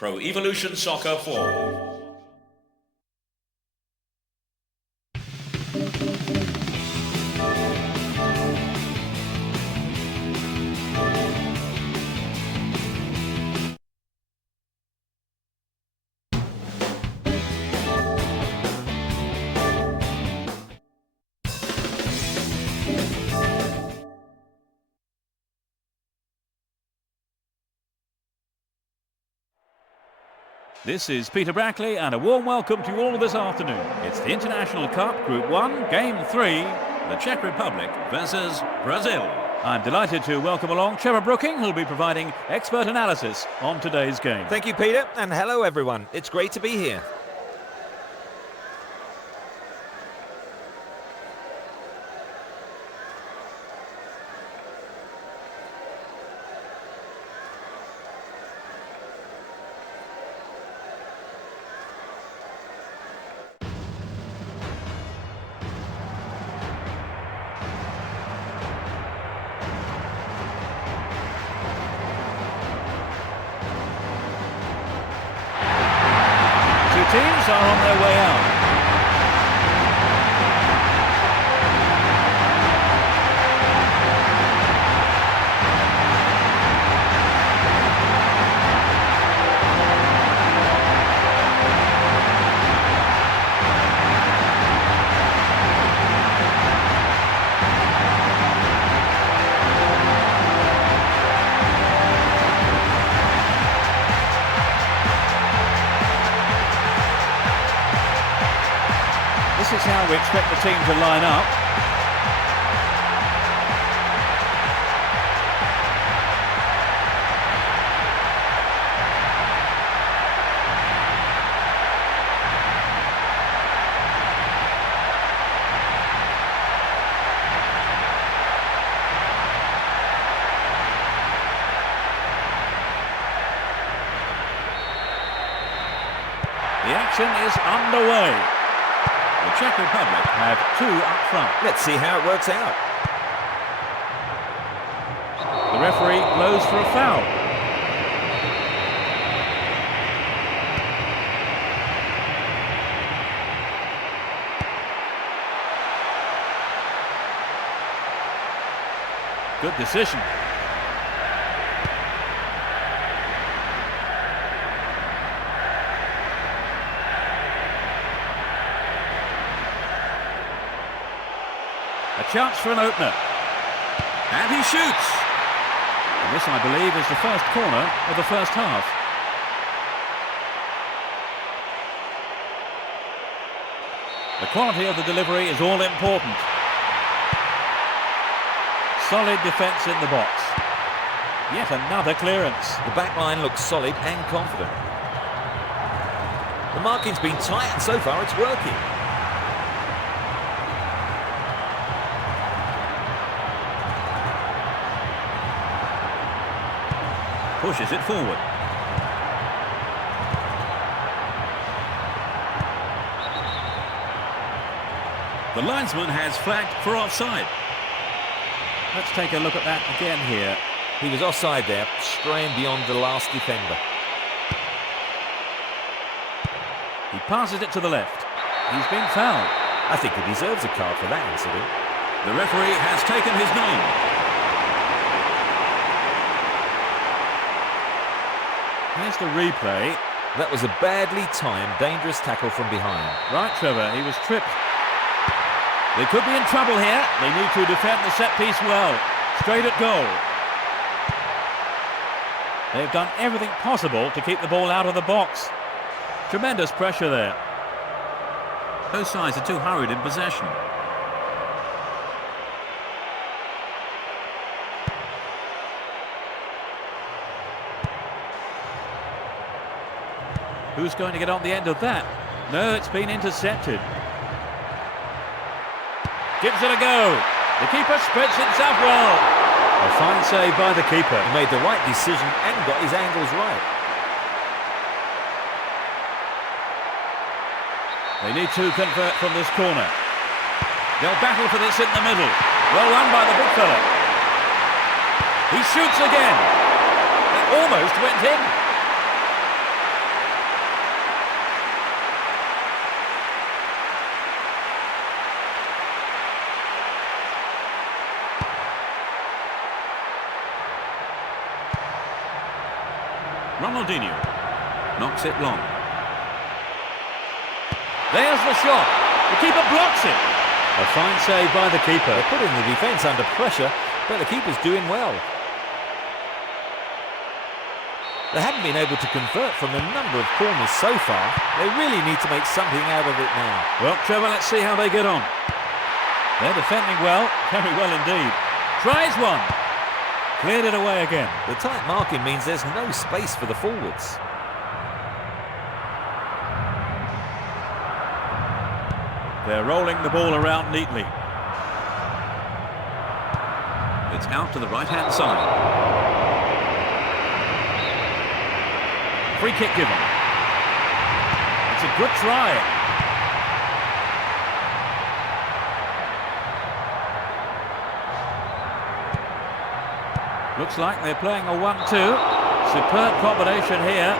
Pro Evolution Soccer 4. This is Peter Brackley and a warm welcome to you all this afternoon. It's the International Cup Group 1, Game 3, the Czech Republic versus Brazil. I'm delighted to welcome along Trevor Brooking, who'll be providing expert analysis on today's game. Thank you, Peter, and hello everyone. It's great to be here. Teams are on their way out. This is how we expect the team to line up. The action is underway. The Czech Republic have two up front. Let's see how it works out. The referee blows for a foul. Good decision. A chance for an opener. And he shoots. And this, I believe, is the first corner of the first half. The quality of the delivery is all important. Solid defence in the box. Yet another clearance. The back line looks solid and confident. The marking's been tight and so far it's working. Pushes it forward. The linesman has flagged for offside. Let's take a look at that again here. He was offside there, straying beyond the last defender. He passes it to the left. He's been fouled. I think he deserves a card for that incident. The referee has taken his name. Here's the replay. That was a badly timed, dangerous tackle from behind. Right, Trevor, he was tripped. They could be in trouble here. They need to defend the set piece well. Straight at goal. They've done everything possible to keep the ball out of the box. Tremendous pressure there. Both sides are too hurried in possession. Who's going to get on the end of that? No, it's been intercepted. Gives it a go. The keeper spreads himself well. A fine save by the keeper. He made the right decision and got his angles right. They need to convert from this corner. They'll battle for this in the middle. Well run by the big fella. He shoots again. It almost went in. Ronaldinho knocks it long. There's the shot. The keeper blocks it. A fine save by the keeper. They're putting the defence under pressure, but the keeper's doing well. They haven't been able to convert from a number of corners so far. They really need to make something out of it now. Well, Trevor, let's see how they get on. They're defending well, very well indeed. Tries one. Cleared it away again. The tight marking means there's no space for the forwards. They're rolling the ball around neatly. It's out to the right-hand side. Free kick given. It's a good try. Looks like they're playing a 1-2. Superb combination here.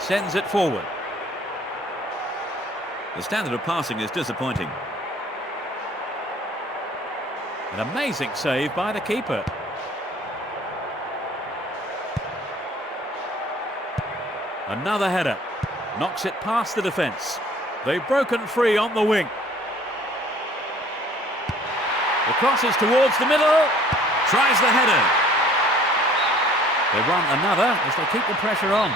Sends it forward. The standard of passing is disappointing. An amazing save by the keeper. Another header. Knocks it past the defence. They've broken free on the wing. The cross is towards the middle. Tries the header. They run another as they keep the pressure on.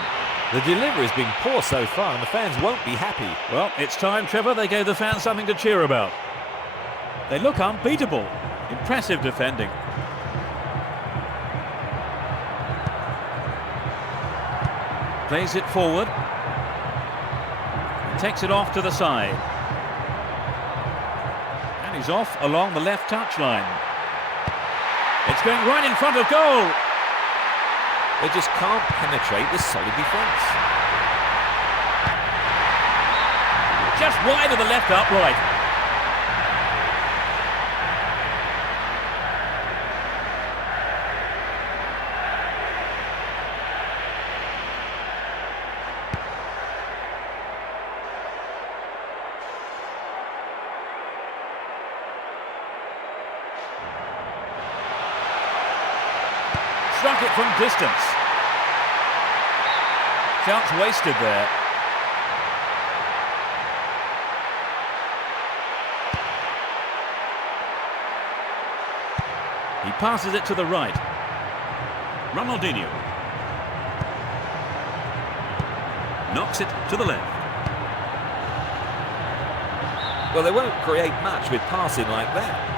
The delivery's been poor so far and the fans won't be happy. Well, it's time, Trevor. They gave the fans something to cheer about. They look unbeatable. Impressive defending. Plays it forward. Takes it off to the side. And he's off along the left touchline. It's going right in front of goal. They just can't penetrate this solid defence. Just wide of the left upright. Struck it from distance. Chance wasted there. He passes it to the right. Ronaldinho. Knocks it to the left. Well, they won't create much with passing like that.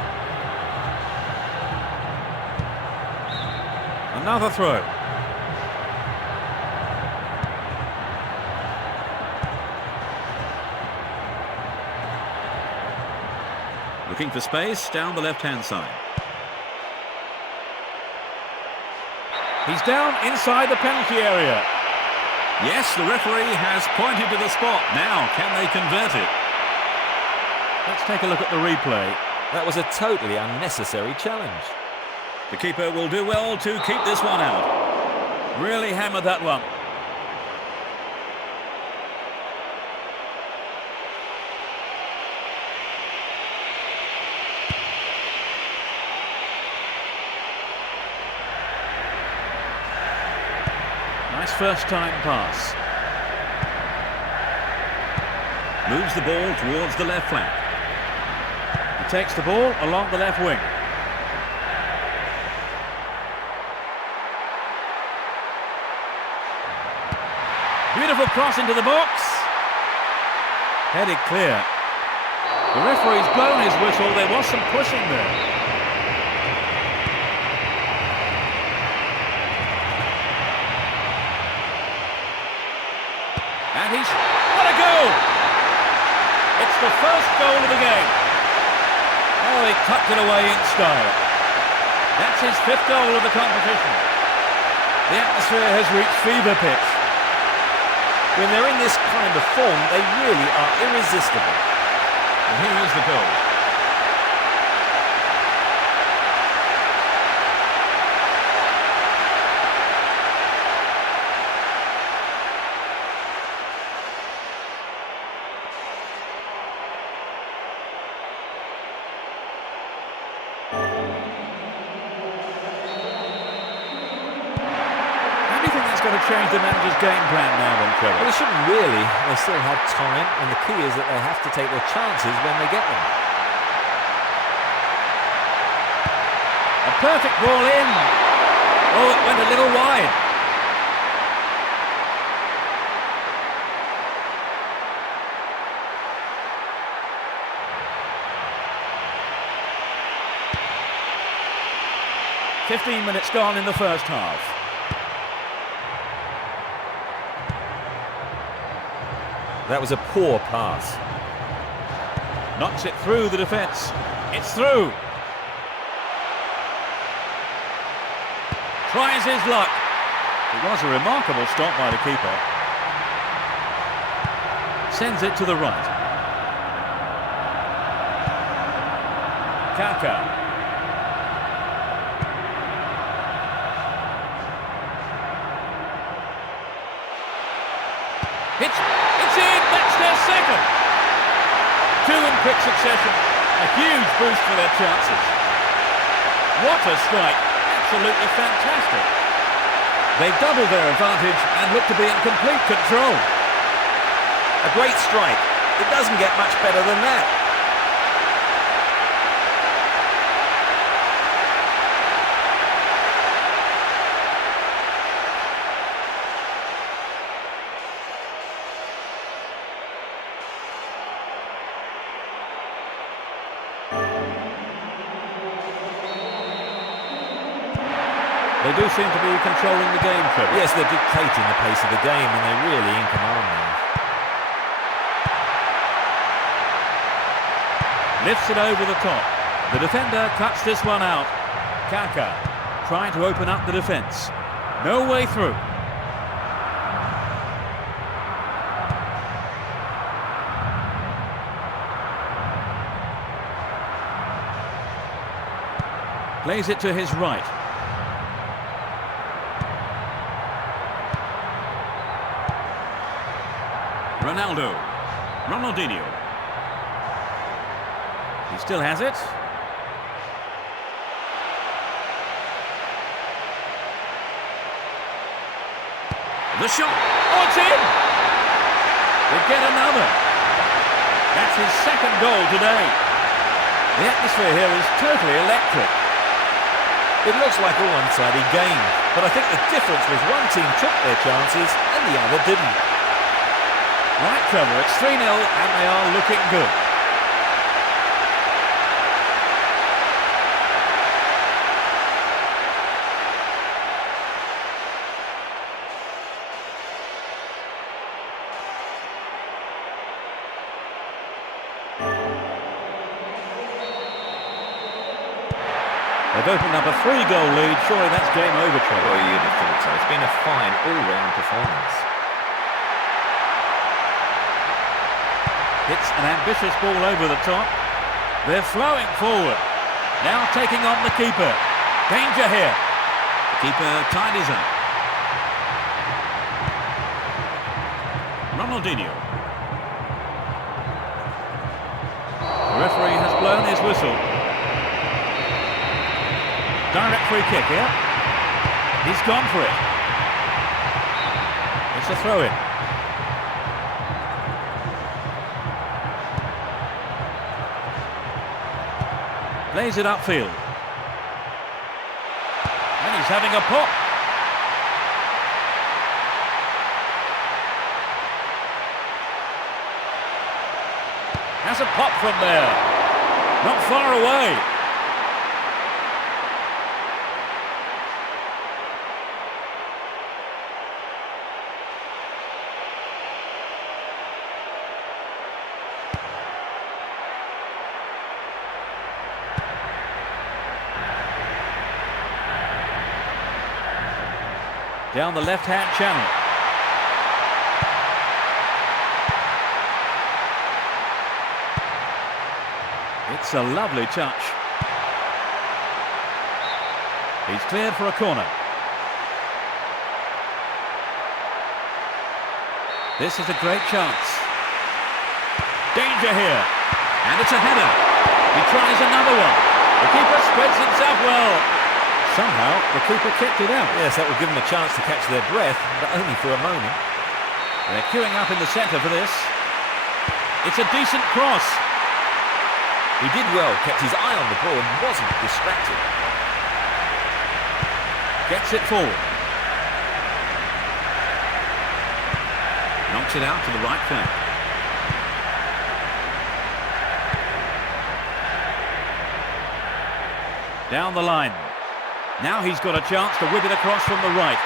Another throw. Looking for space down the left-hand side. He's down inside the penalty area. Yes, the referee has pointed to the spot. Now, can they convert it? Let's take a look at the replay. That was a totally unnecessary challenge. The keeper will do well to keep this one out. Really hammered that one. Nice first-time pass. Moves the ball towards the left flank. He takes the ball along the left wing. Beautiful cross into the box. Headed clear. The referee's blown his whistle. There was some pushing there. And he's... What a goal! It's the first goal of the game. Oh, he tucked it away in style. That's his 5th goal of the competition. The atmosphere has reached fever pitch. When they're in this kind of form, they really are irresistible. And here is the goal. Going to change the manager's game plan now then, Trevor? Well, they shouldn't really. They still have time, and the key is that they have to take their chances when they get them. A perfect ball in. Oh, it went a little wide. "15 minutes gone in the first half. That was a poor pass. Knocks it through the defence. It's through. Tries his luck. It was a remarkable stop by the keeper. Sends it to the right. Kaka. It's in! That's their second! 2 in quick succession. A huge boost for their chances. What a strike. Absolutely fantastic. They doubled their advantage and look to be in complete control. A great strike. It doesn't get much better than that. They do seem to be controlling the game, Trevor. Yes, they're dictating the pace of the game, and they're really in command now. Lifts it over the top. The defender cuts this one out. Kaka trying to open up the defence. No way through. Plays it to his right. Ronaldinho. He still has it. The shot. Oh, it's in! They get another. That's his second goal today. The atmosphere here is totally electric. It looks like a one-sided game, but I think the difference was one team took their chances and the other didn't. Right, Trevor, it's 3-0 and they are looking good. They've opened up a 3-goal lead. Surely that's game over, Trevor. Well, you'd have thought so. It's been a fine all-round performance. It's an ambitious ball over the top. They're flowing forward. Now taking on the keeper. Danger here. The keeper tidies up. Ronaldinho. The referee has blown his whistle. Direct free kick here. He's gone for it. It's a throw-in. Plays it upfield. And he's having a pop. Has a pop from there. Not far away. Down the left-hand channel. It's a lovely touch. He's cleared for a corner. This is a great chance. Danger here. And it's a header. He tries another one. The keeper spreads himself well. Somehow, the keeper kicked it out. Yes, that will give them a chance to catch their breath, but only for a moment. They're queuing up in the centre for this. It's a decent cross. He did well, kept his eye on the ball and wasn't distracted. Gets it forward. Knocks it out to the right flank. Down the line. Now he's got a chance to whip it across from the right.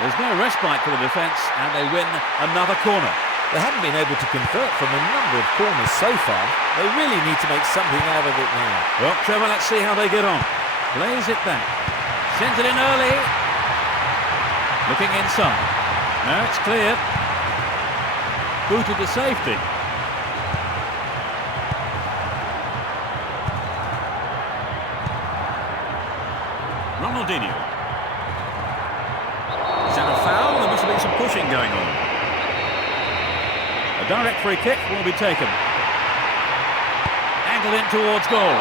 There's no respite for the defence and they win another corner. They haven't been able to convert from a number of corners so far. They really need to make something out of it now. Well, Trevor, let's see how they get on. Plays it back. Sends it in early. Looking inside. No, it's cleared. Booted to safety. Ronaldinho. Is that a foul? There must have been some pushing going on. A direct free kick will be taken. Angled in towards goal.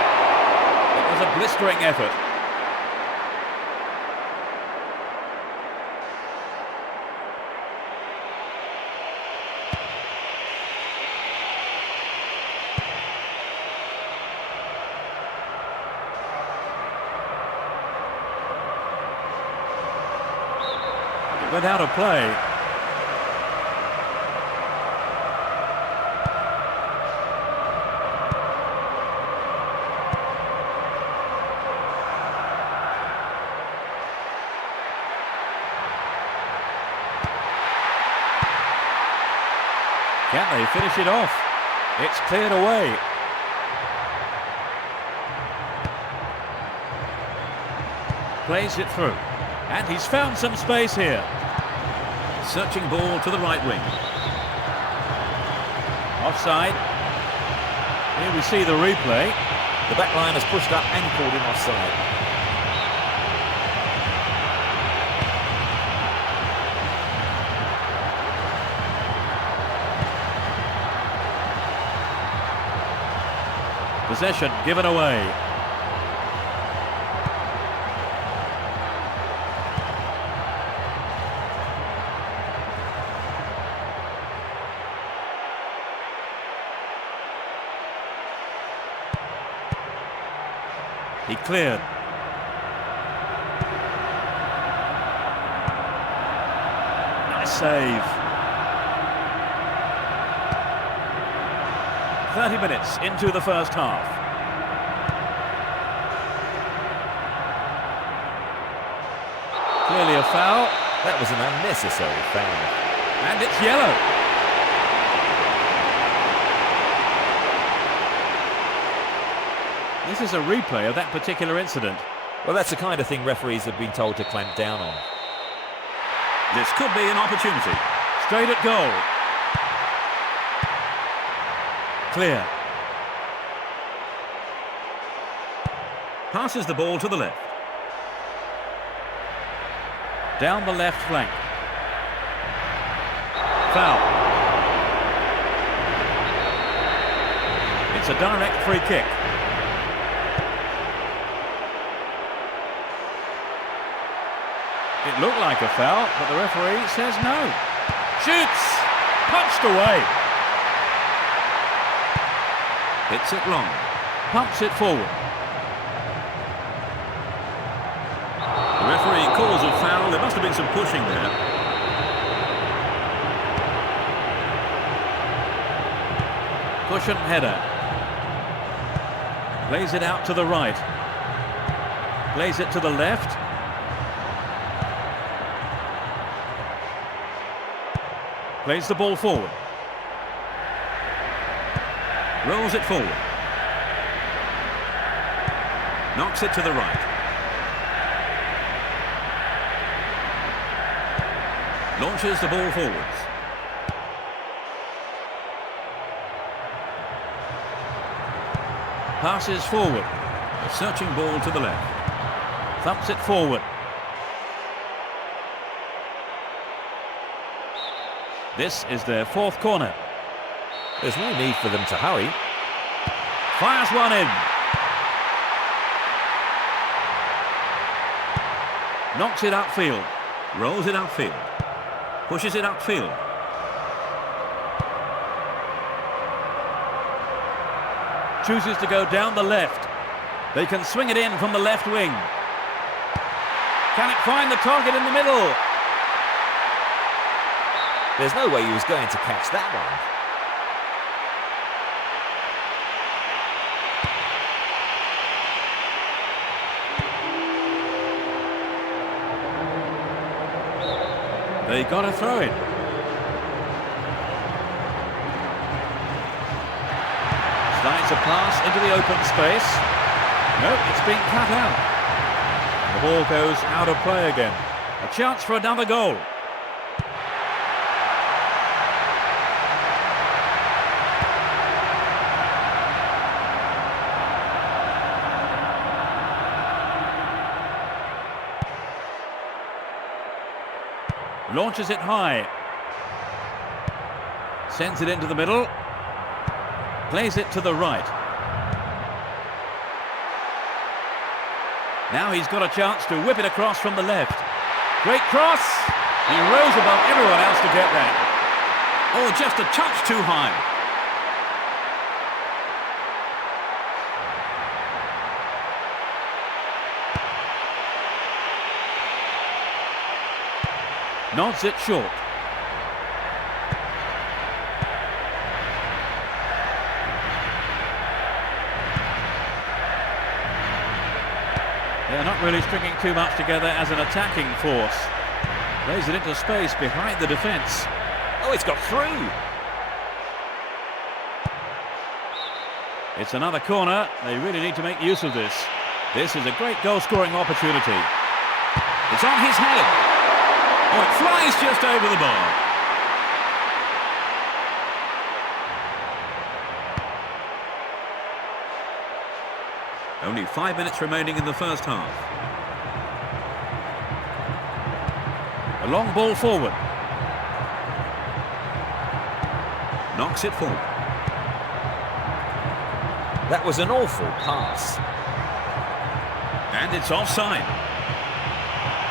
It was a blistering effort. It went out of play. Can they finish it off? It's cleared away. Plays it through. And he's found some space here. Searching ball to the right wing. Offside. Here we see the replay. The back line has pushed up and called him offside. Possession given away. He cleared. save. 30 minutes into the first half. Clearly a foul. That was an unnecessary foul. And it's yellow. This is a replay of that particular incident. Well, that's the kind of thing referees have been told to clamp down on. This could be an opportunity. Straight at goal. Clear. Passes the ball to the left. Down the left flank. Foul. It's a direct free kick. It looked like a foul, but the referee says no. Shoots! Punched away. Hits it long. Pumps it forward. The referee calls a foul. There must have been some pushing there. Cushion header. Plays it out to the right. Plays it to the left. Plays the ball forward. Rolls it forward. Knocks it to the right. Launches the ball forwards. Passes forward. A searching ball to the left. Thumps it forward. This is their fourth corner. There's no need for them to hurry. Fires one in. Knocks it upfield. Rolls it upfield. Pushes it upfield. Chooses to go down the left. They can swing it in from the left wing. Can it find the target in the middle? There's no way he was going to catch that one. They got a throw in. Slides a pass into the open space. No, it's been cut out. And the ball goes out of play again. A chance for another goal. Launches it high. Sends it into the middle. Plays it to the right. Now he's got a chance to whip it across from the left. Great cross. He rose above everyone else to get that. Oh, just a touch too high. Nods it short. They're not really stringing too much together as an attacking force. Plays it into space behind the defence. Oh, it's got through. It's another corner. They really need to make use of this. This is a great goal-scoring opportunity. It's on his head. Oh, it flies just over the bar. Only 5 minutes remaining in the first half. A long ball forward. Knocks it forward. That was an awful pass. And it's offside.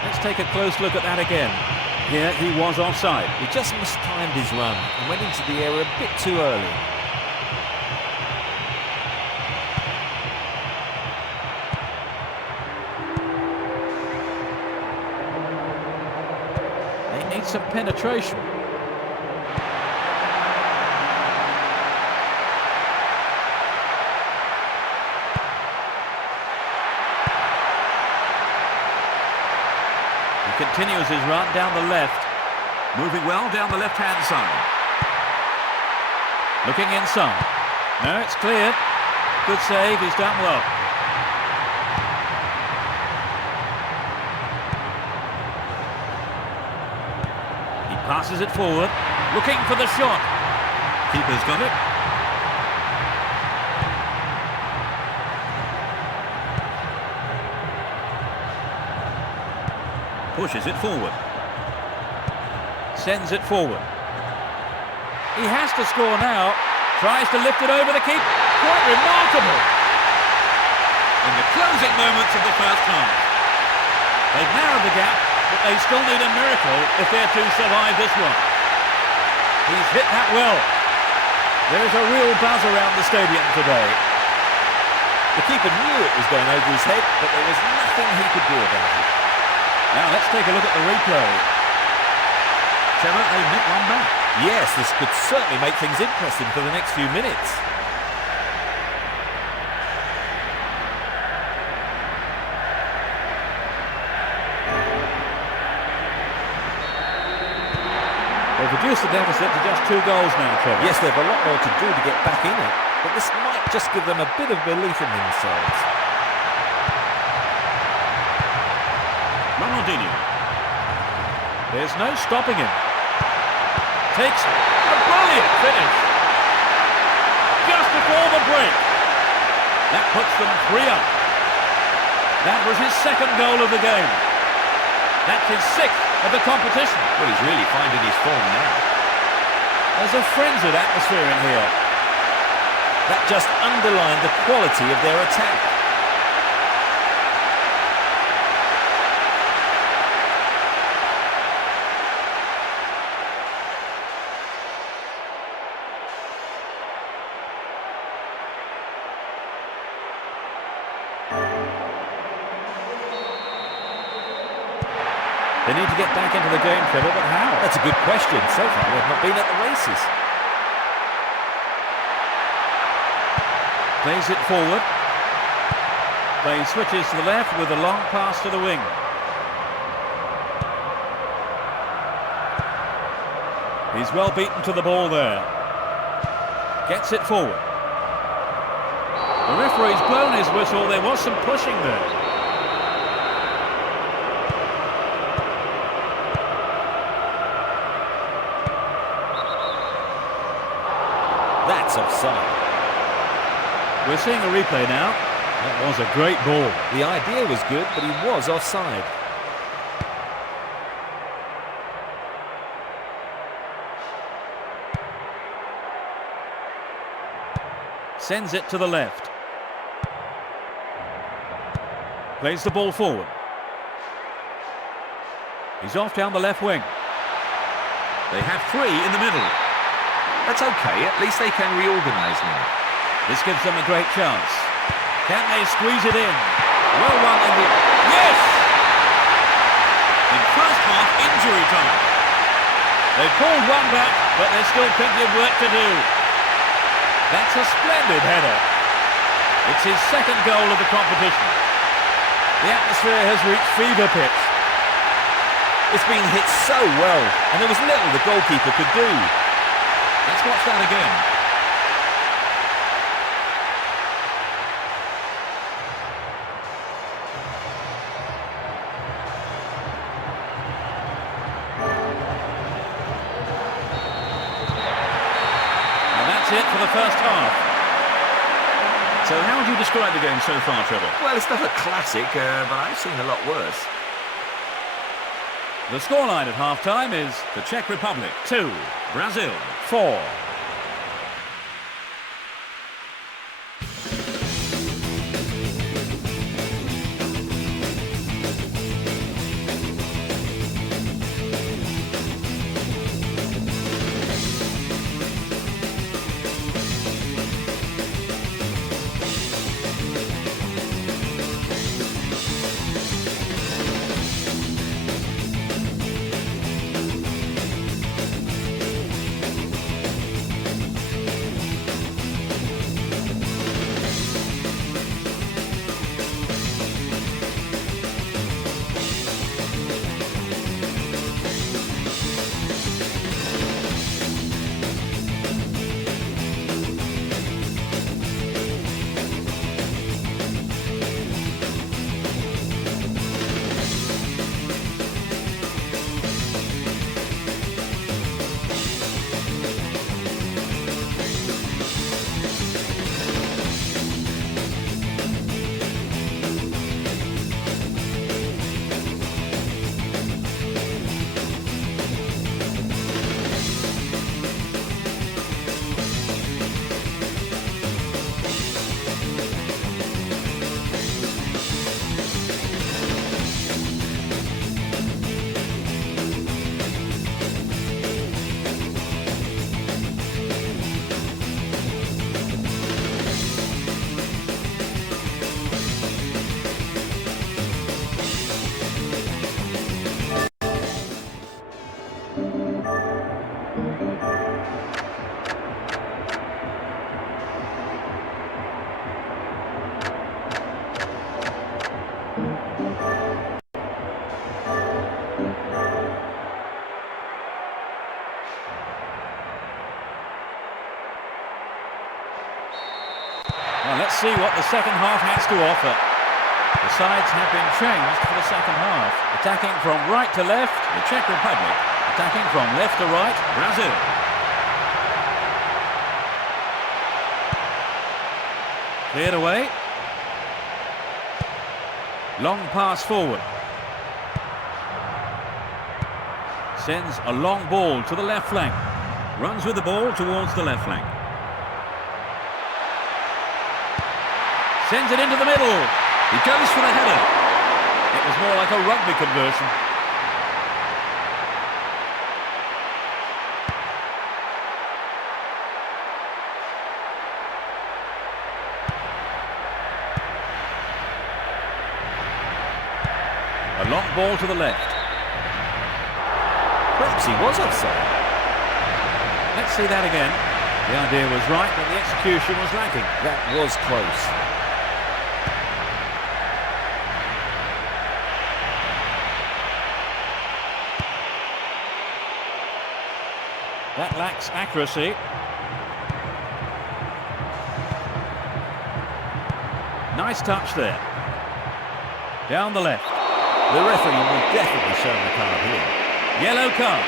Let's take a close look at that again. Here he was offside. He just mistimed his run and went into the area a bit too early. They need needs some penetration. He continues his run down the left. Moving well down the left-hand side. Looking inside. No, it's cleared. Good save, he's done well. He passes it forward, looking for the shot. Keeper's got it. Pushes it forward. Sends it forward. He has to score now. Tries to lift it over the keeper. Quite remarkable. In the closing moments of the first half. They've narrowed the gap, but they still need a miracle if they're to survive this one. He's hit that well. There's a real buzz around the stadium today. The keeper knew it was going over his head, but there was nothing he could do about it. Now let's take a look at the replay. Trevor, they nick one back. Yes, this could certainly make things interesting for the next few minutes. They've reduced the deficit to just 2 goals now, Trevor. Yes, they have a lot more to do to get back in it, but this might just give them a bit of belief in themselves. Ronaldinho. There's no stopping him. Takes a brilliant finish. Just before the break. That puts them 3 up. That was his 2nd goal of the game. That's his 6th of the competition. Well, he's really finding his form now. There's a frenzied atmosphere in here. That just underlined the quality of their attack. They need to get back into the game, Trevor, but how? That's a good question. So far, they've not been at the races. Plays it forward. Play switches to the left with a long pass to the wing. He's well beaten to the ball there. Gets it forward. The referee's blown his whistle. There was some pushing there. That's offside. We're seeing a replay now. That was a great ball. The idea was good, but he was offside. Sends it to the left. Plays the ball forward. He's off down the left wing. They have 3 in the middle. That's okay, at least they can reorganise now. This gives them a great chance. Can they squeeze it in? Well run in the... Yes! In first half, injury time. They've pulled one back, but there's still plenty of work to do. That's a splendid header. It's his 2nd goal of the competition. The atmosphere has reached fever pitch. It's been hit so well, and there was little the goalkeeper could do. Let's watch that again. And that's it for the first half. So how would you describe the game so far, Trevor? Well, it's not a classic, but I've seen a lot worse. The scoreline at half-time is The Czech Republic 2, Brazil 4. Well, let's see what the second half has to offer. The sides have been changed for the second half. Attacking from right to left, the Czech Republic. Attacking from left to right, Brazil. Cleared away. Long pass forward. Sends a long ball to the left flank. Runs with the ball towards the left flank. Sends it into the middle. He goes for the header. It was more like a rugby conversion. A long ball to the left. Perhaps he was offside. Let's see that again. The idea was right, but the execution was lacking. That was close. That lacks accuracy. Nice touch there. Down the left. The referee will definitely show him the card here. Yellow card.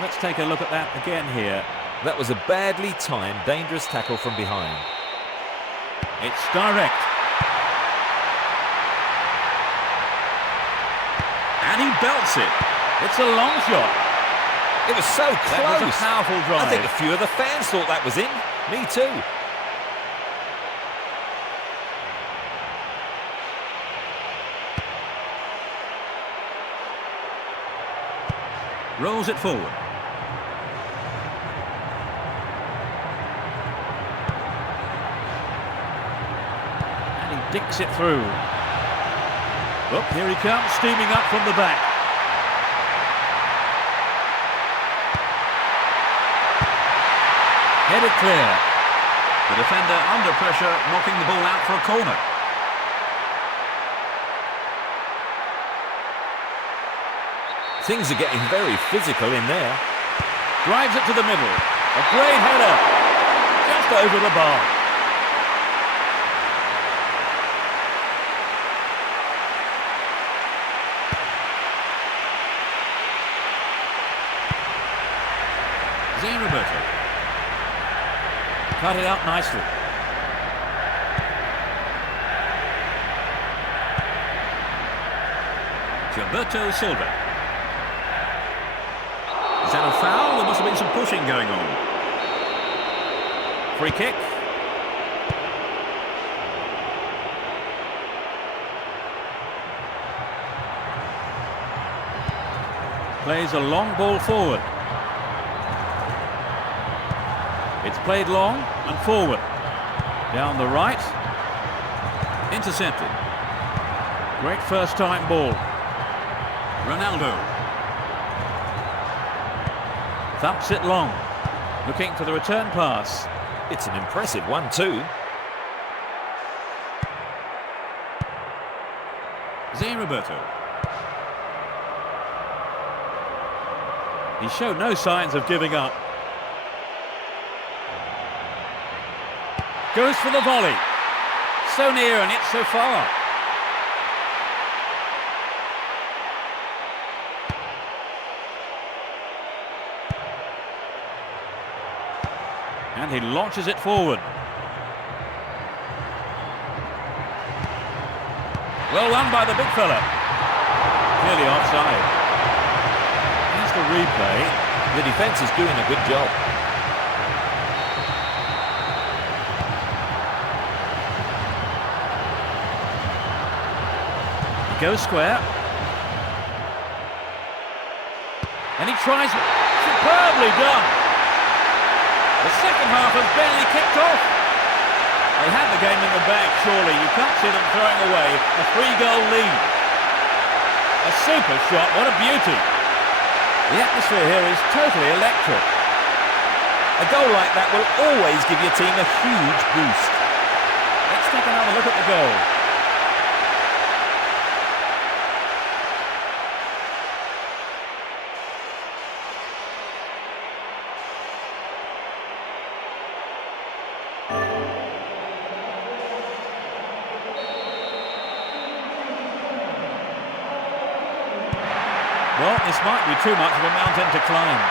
Let's take a look at that again here. That was a badly timed, dangerous tackle from behind. It's direct. And he belts it. It's a long shot. It was so close. That was a powerful drive. I think a few of the fans thought that was in. Me too. Rolls it forward. And he dicks it through. Oh, here he comes, steaming up from the back. Headed clear. The defender under pressure, knocking the ball out for a corner. Things are getting very physical in there. Drives it to the middle. A great header. Just over the bar. Roberto. Cut it out nicely. Gilberto Silva. Is that a foul? There must have been some pushing going on. Free kick. Plays a long ball forward. It's played long and forward. Down the right. Intercepted. Great first time ball. Ronaldo. Thumps it long. Looking for the return pass. It's an impressive one too. Roberto. He showed no signs of giving up. Goes for the volley. So near and yet so far. And he launches it forward. Well run by the big fella. Clearly offside. Here's the replay. The defence is doing a good job. Goes square. And he tries. Superbly done. The second half has barely kicked off. They had the game in the bag, surely. You can't see them throwing away a 3-goal lead. A super shot, what a beauty. The atmosphere here is totally electric. A goal like that will always give your team a huge boost. Let's take another look at the goal. this might be too much of a mountain to climb.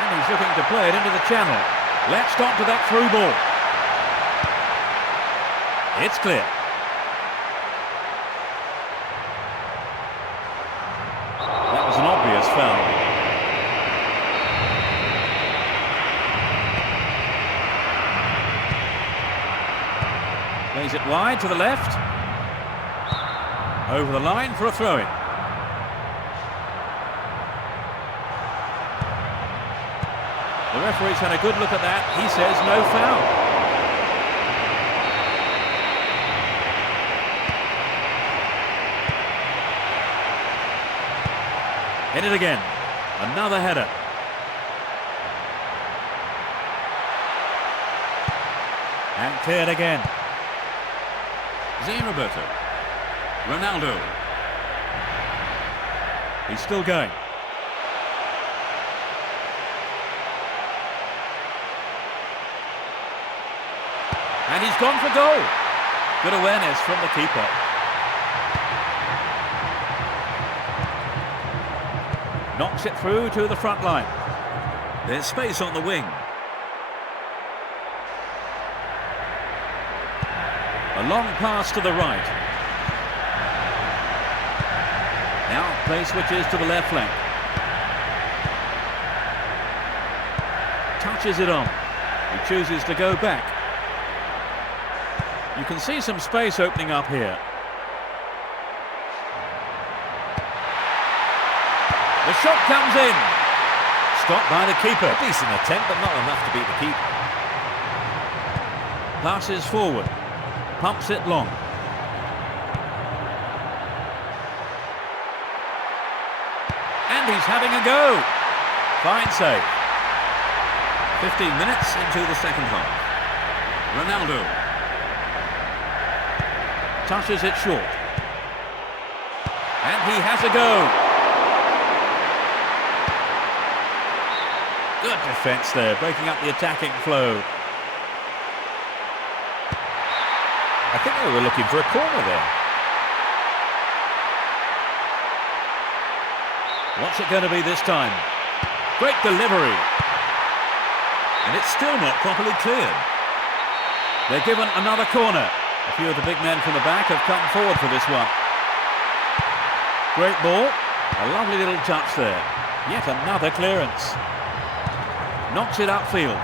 And he's looking to play it into the channel. Let's stop to that through ball. It's clear. That was an obvious foul. Plays it wide to the left. Over the line for a throw-in. The referee's had a good look at that. He says no foul. Hit it again. Another header. And cleared again. Zé Roberto. Ronaldo. He's still going. And he's gone for goal. Good awareness from the keeper. Knocks it through to the front line. There's space on the wing. A long pass to the right. Now play switches to the left flank. Touches it on. He chooses to go back. You can see some space opening up here. The shot comes in. Stopped by the keeper. A decent attempt, but not enough to beat the keeper. Passes forward. Pumps it long. And he's having a go. Fine save. 15 minutes into the second half. Ronaldo. Touches it short. And he has a go. Good defence there, breaking up the attacking flow. I think they were looking for a corner there. What's it going to be this time? Great delivery. And it's still not properly cleared. They're given another corner. A few of the big men from the back have come forward for this one. Great ball. A lovely little touch there. Yet another clearance. Knocks it upfield.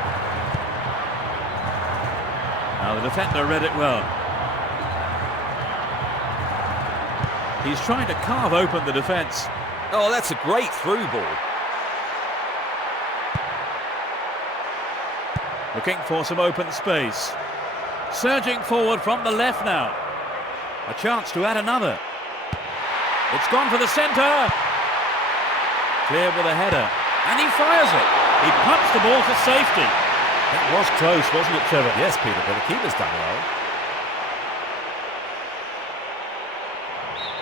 Now the defender read it well. He's trying to carve open the defence. Oh, that's a great through ball. Looking for some open space. Surging forward from the left now. A chance to add another. It's gone for the centre. Cleared with a header. And he fires it. He pumps the ball to safety. That was close, wasn't it, Trevor? Yes, Peter, but the keeper's done well.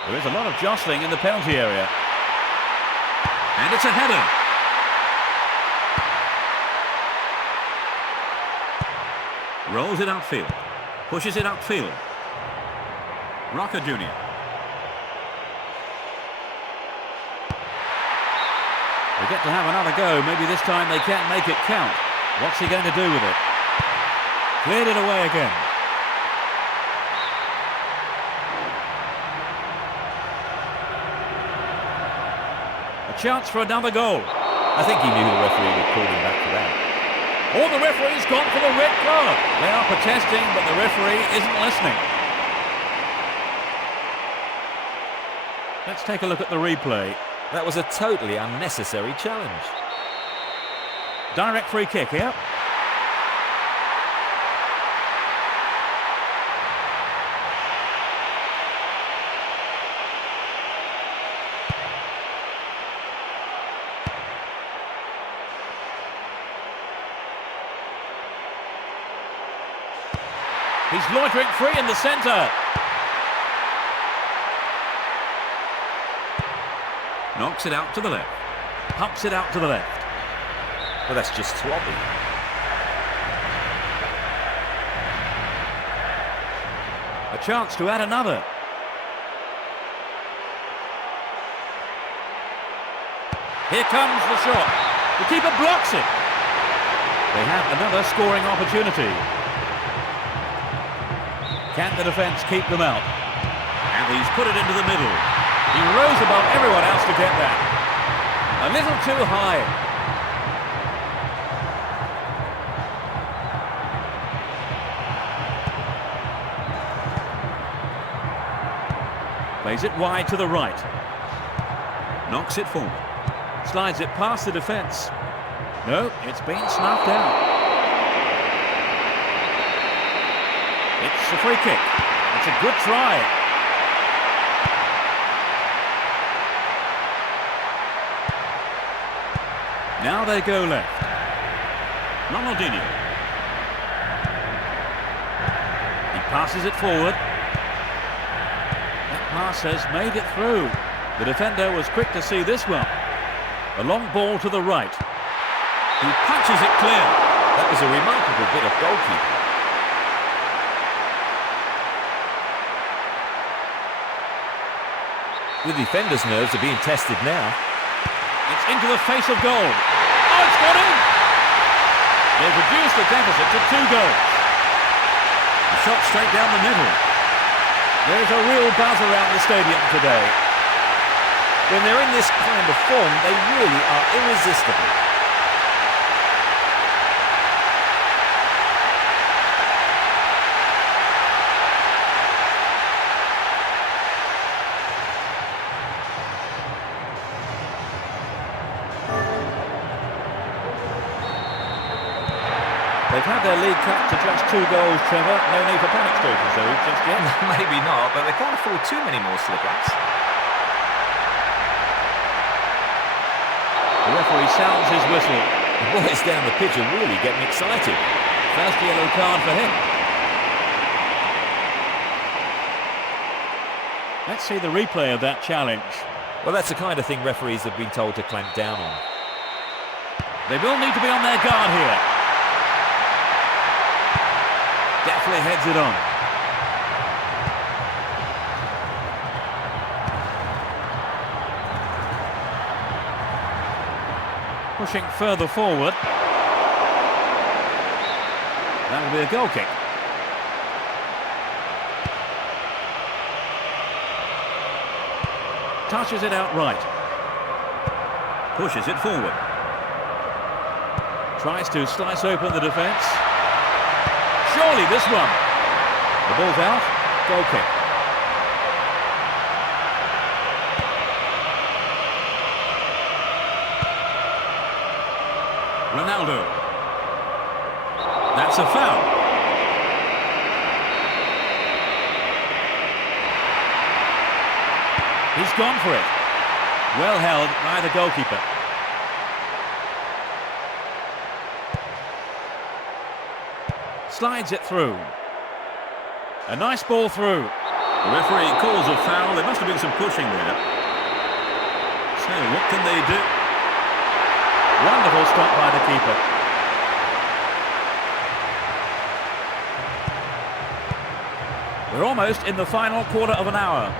There is a lot of jostling in the penalty area. And it's a header. Rolls it upfield. Pushes it upfield. Rocker Jr. They get to have another go. Maybe this time they can't make it count. What's he going to do with it? Cleared it away again. A chance for another goal. I think he knew the referee would call him back for that. Oh, the referee's gone for the red card. They are protesting, but the referee isn't listening. Let's take a look at the replay. That was a totally unnecessary challenge. Direct free kick here. He's loitering free in the centre. Knocks it out to the left. Pumps it out to the left. Well, that's just sloppy. A chance to add another. Here comes the shot. The keeper blocks it. They have another scoring opportunity. Can the defence keep them out? And he's put it into the middle. He rose above everyone else to get that. A little too high. Plays it wide to the right. Knocks it forward. Slides it past the defence. No, it's been snuffed out. It's a free kick. It's a good try. Now they go left. Ronaldinho. He passes it forward. That pass has made it through. The defender was quick to see this one. A long ball to the right. He punches it clear. That was a remarkable bit of goalkeeping. The defenders' nerves are being tested now. It's into the face of goal. Oh, it's got in! They've reduced the deficit to 2 goals. The shot straight down the middle. There's a real buzz around the stadium today. When they're in this kind of form, they really are irresistible. They've had their league cut to just 2 goals, Trevor. No need for panic stations, though, just yet. Maybe not, but they can't afford too many more slip-ups. The referee sounds his whistle. The boys down the pitch are really getting excited. First yellow card for him. Let's see the replay of that challenge. Well, that's the kind of thing referees have been told to clamp down on. They will need to be on their guard here. Definitely heads it on. Pushing further forward. That will be a goal kick. Touches it outright. Pushes it forward. Tries to slice open the defence. Surely this one. The ball's out. Goal kick. Ronaldo. That's a foul. He's gone for it. Well held by the goalkeeper. Slides it through. A nice ball through. The referee calls a foul. There must have been some pushing there. So what can they do? Wonderful stop by the keeper. We're almost in the final quarter of an hour.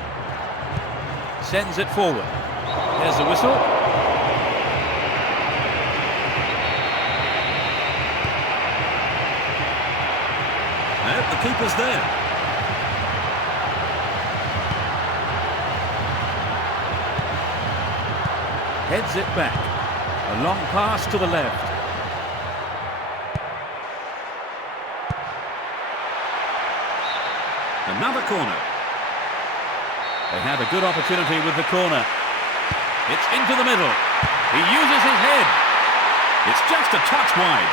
Sends it forward. There's the whistle. No, the keeper's there. Heads it back. A long pass to the left. Another corner. They have a good opportunity with the corner. It's into the middle. He uses his head. It's just a touch wide.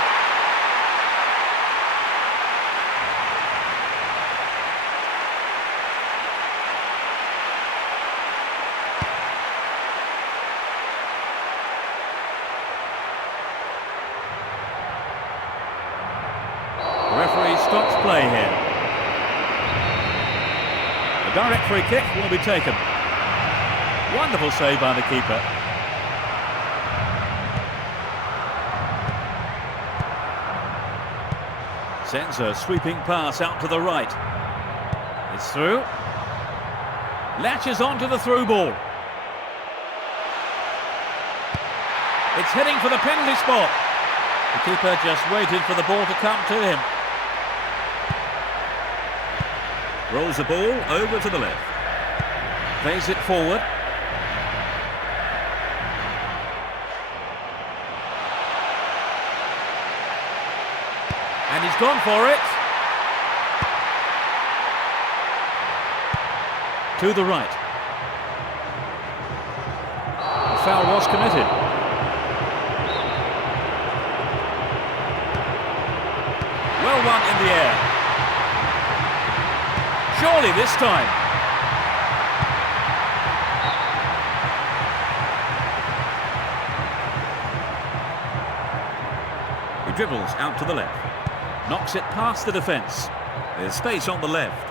The referee stops play here. A direct free kick will be taken. Wonderful save by the keeper. Sends a sweeping pass out to the right. It's through. Latches onto the through ball. It's heading for the penalty spot. The keeper just waited for the ball to come to him. Rolls the ball over to the left. Plays it forward. And he's gone for it. To the right. The foul was committed. Well won in the air. Surely this time. He dribbles out to the left. Knocks it past the defence. There's space on the left.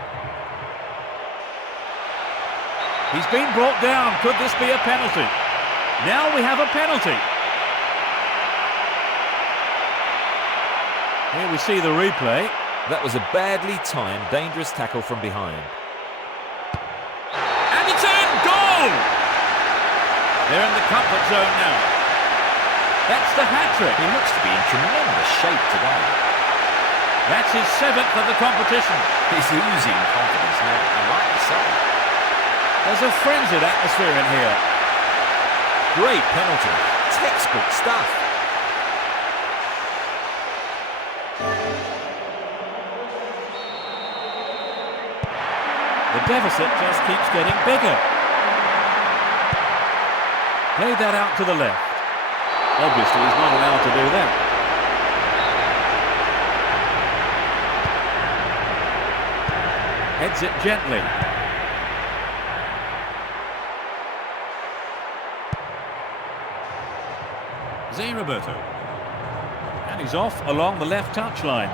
He's been brought down. Could this be a penalty? Now we have a penalty. Here we see the replay. That was a badly timed, dangerous tackle from behind. And it's in! Goal! They're in the comfort zone now. That's the hat-trick. He looks to be in tremendous shape today. That's his 7th of the competition. He's oozing confidence now, and rightly so. There's a frenzied atmosphere in here. Great penalty. Textbook stuff. The deficit just keeps getting bigger. Play that out to the left. Obviously, he's not allowed to do that. Heads it gently. Zé Roberto. And he's off along the left touchline.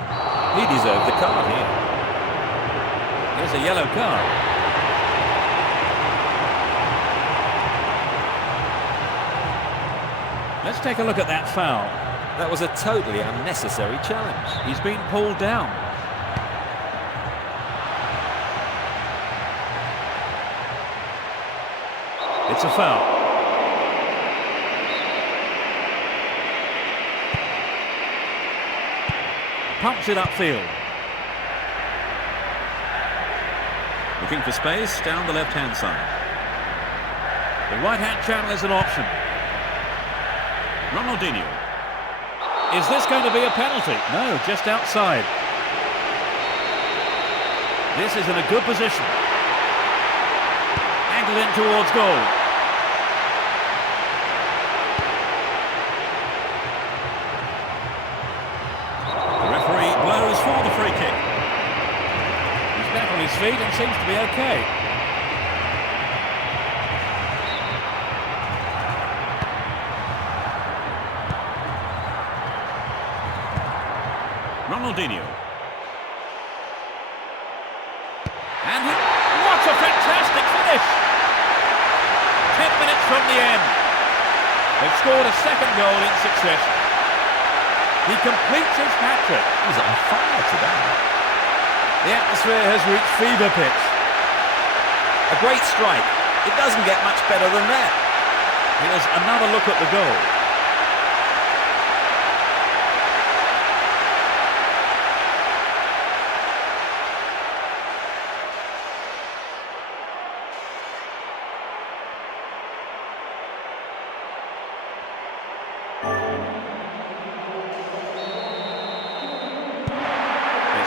He deserved the card here. Here's a yellow card. Let's take a look at that foul. That was a totally unnecessary challenge. He's been pulled down. It's a foul. Pumps it upfield. Looking for space down the left-hand side. The right-hand channel is an option. Ronaldinho. Is this going to be a penalty? No, just outside. This is in a good position. Angled in towards goal. The referee blows for the free kick. He's back on his feet and seems to be okay. Ronaldinho. And what a fantastic finish! 10 minutes from the end. They've scored a second goal in succession. He completes his hat-trick. He's on fire today. The atmosphere has reached fever pitch. A great strike. It doesn't get much better than that. Here's another look at the goal.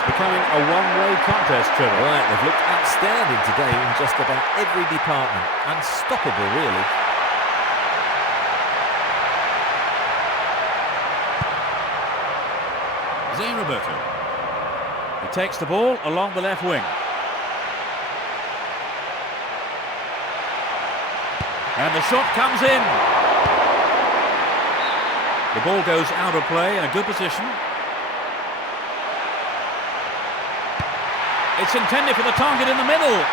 Becoming a one-way contest, Trevor. Right, they've looked outstanding today in just about every department. Unstoppable, really. Zé Roberto. He takes the ball along the left wing. And the shot comes in. The ball goes out of play in a good position. It's intended for the target in the middle.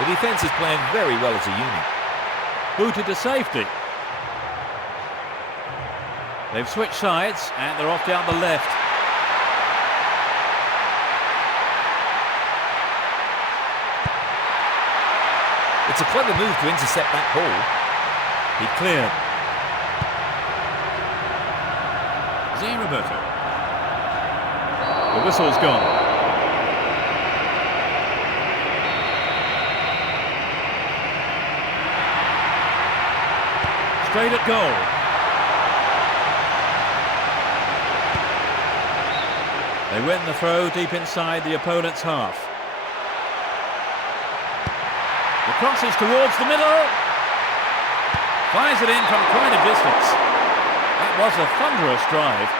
The defence is playing very well as a unit. Booted to safety. They've switched sides and they're off down the left. It's a clever move to intercept that ball. He cleared. Roberto. The whistle's gone. Straight at goal. They win the throw deep inside the opponent's half. The cross is towards the middle. Fires it in from quite a distance. That was a thunderous drive.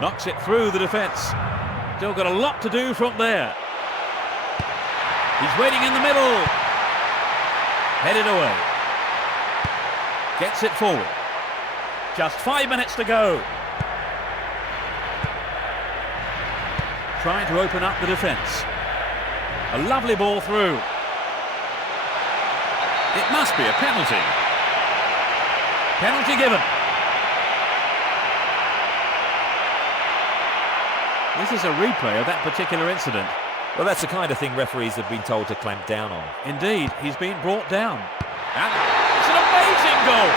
Knocks it through the defence. Still got a lot to do from there. He's waiting in the middle. Headed away. Gets it forward. Just 5 minutes to go. Trying to open up the defence. A lovely ball through. It must be a penalty. Penalty given. This is a replay of that particular incident. Well, that's the kind of thing referees have been told to clamp down on. Indeed, he's been brought down. And it's an amazing goal.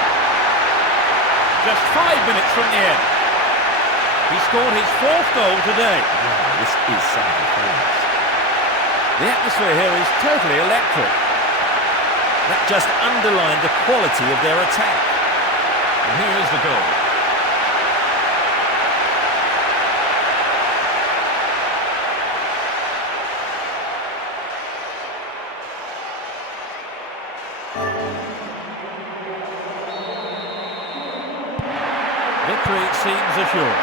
Just 5 minutes from the end. He scored his 4th goal today. Wow, this is some performance. The atmosphere here is totally electric. That just underlined the quality of their attack. And here is the goal. Victory seems assured.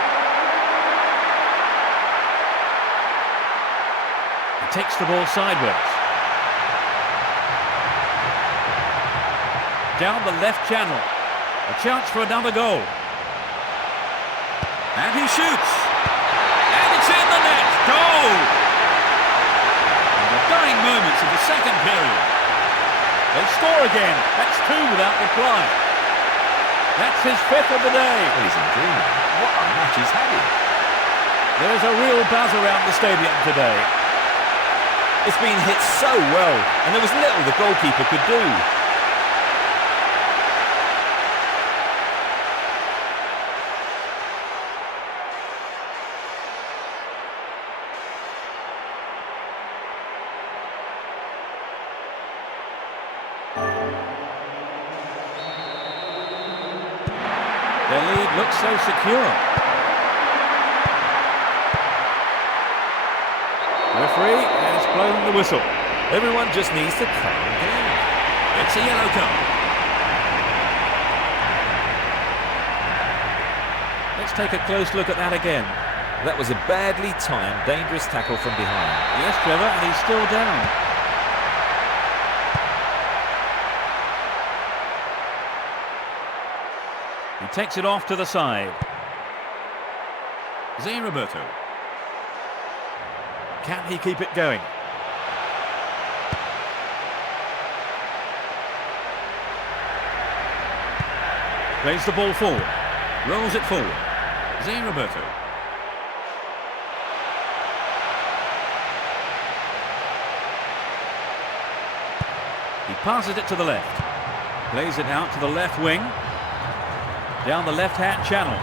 He takes the ball sideways. Down the left channel. A chance for another goal. And he shoots. And it's in the net. Goal! In the dying moments of the second period. They score again. That's 2 without reply. That's his 5th of the day. Well, he's in dreaming. What a match he's having. There's a real buzz around the stadium today. It's been hit so well, and there was little the goalkeeper could do. Their lead looks so secure. The referee has blown the whistle. Everyone just needs to calm down. It's a yellow card. Let's take a close look at that again. That was a badly timed, dangerous tackle from behind. Yes, Trevor, and he's still down. He takes it off to the side. Roberto. Can he keep it going? Plays the ball forward. Rolls it forward. Roberto. He passes it to the left. Plays it out to the left wing. Down the left-hand channel.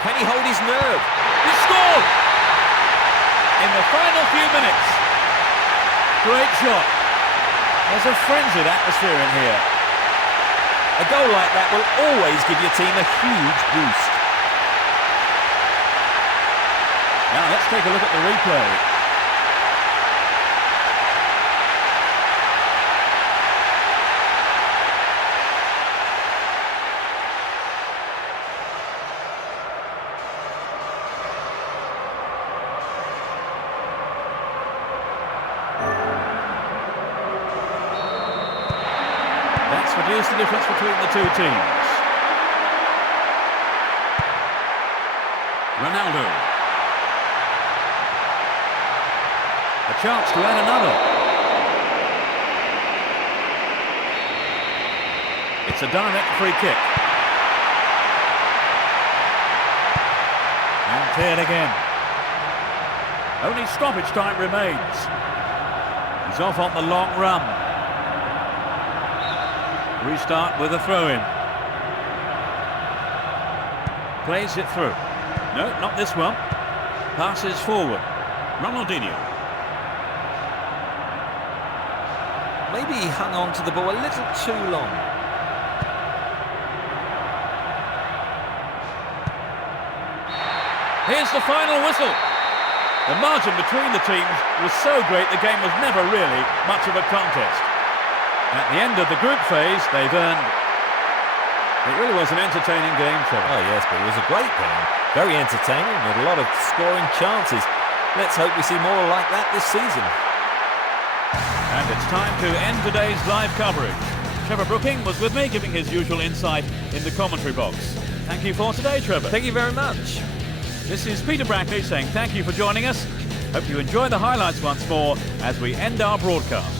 Can he hold his nerve? He scored! In the final few minutes. Great shot. There's a frenzied atmosphere in here. A goal like that will always give your team a huge boost. Now let's take a look at the replay. That's reduced the difference between the two teams. Ronaldo. A chance to add another. It's a direct free kick. And cleared again. Only stoppage time remains. He's off on the long run. Restart with a throw-in. Plays it through. No, not this one. Passes forward. Ronaldinho. Maybe he hung on to the ball a little too long. Here's the final whistle. The margin between the teams was so great the game was never really much of a contest. At the end of the group phase, they've earned... It really was an entertaining game, Trevor. Oh yes, but it was a great game. Very entertaining with a lot of scoring chances. Let's hope we see more like that this season. And it's time to end today's live coverage. Trevor Brooking was with me, giving his usual insight in the commentary box. Thank you for today, Trevor. Thank you very much. This is Peter Brackley saying thank you for joining us. Hope you enjoy the highlights once more as we end our broadcast.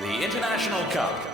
The International Cup.